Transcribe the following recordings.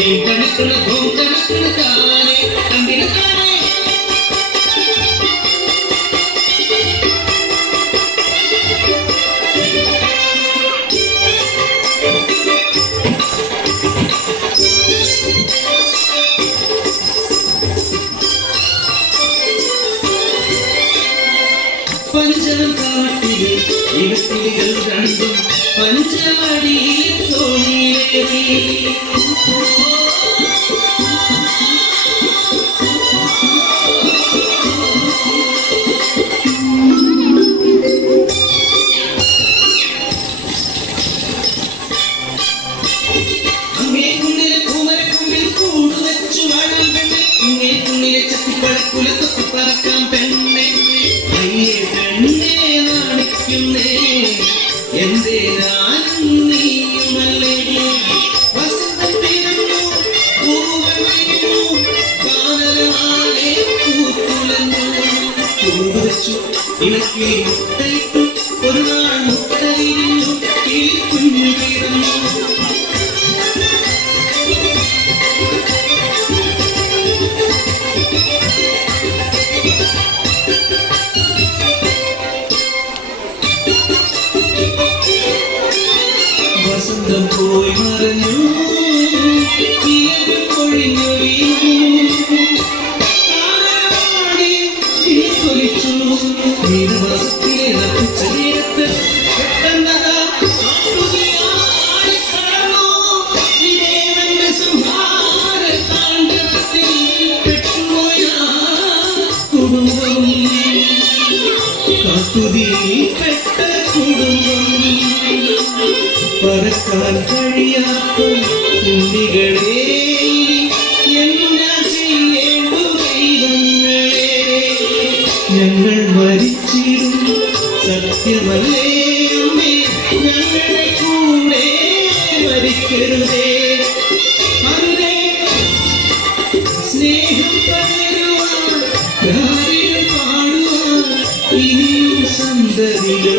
దేవతలు భూతలు తానే అందిన తానే பஞ்சம் காட்டிலே ചത്തിപ്പഴക്കുല തൊത്തിപ്പറക്കാം പെണ്ണെ. അയ്യേ പെണ്ണെ നാണിക്കുന്നേ. എന്റെ ഞാനും നീയുമല്ലേ വസന്തം പിറന്നു പൂവൻ വീണു വാനരമാലെ പൂത്തുലഞ്ഞു കൂട് വെച്ചു ഇണക്കി മുട്ടയിട്ടു ഒരു നാൾ മുട്ട വിരിഞ്ഞു കിളിക്കുഞ്ഞു പിറന്നു പോയി മറഞ്ഞു പറക്കാൻ കഴിയാത്ത എന്നാ ചെയ്യേണ്ടു ദൈവങ്ങളെ ഞങ്ങൾ മരിച്ചിടും സത്യമല്ലേ അമ്മേ ഞങ്ങളെ കൂടെ മരിക്കരുതേ. അരുതേ സ്നേഹം പകരുവാൻ പാടുവാൻ ഇനിയും സന്തതികൾ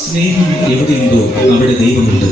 സ്നേഹം എവിടെയുണ്ടോ അവിടെ ദൈവമുണ്ട്.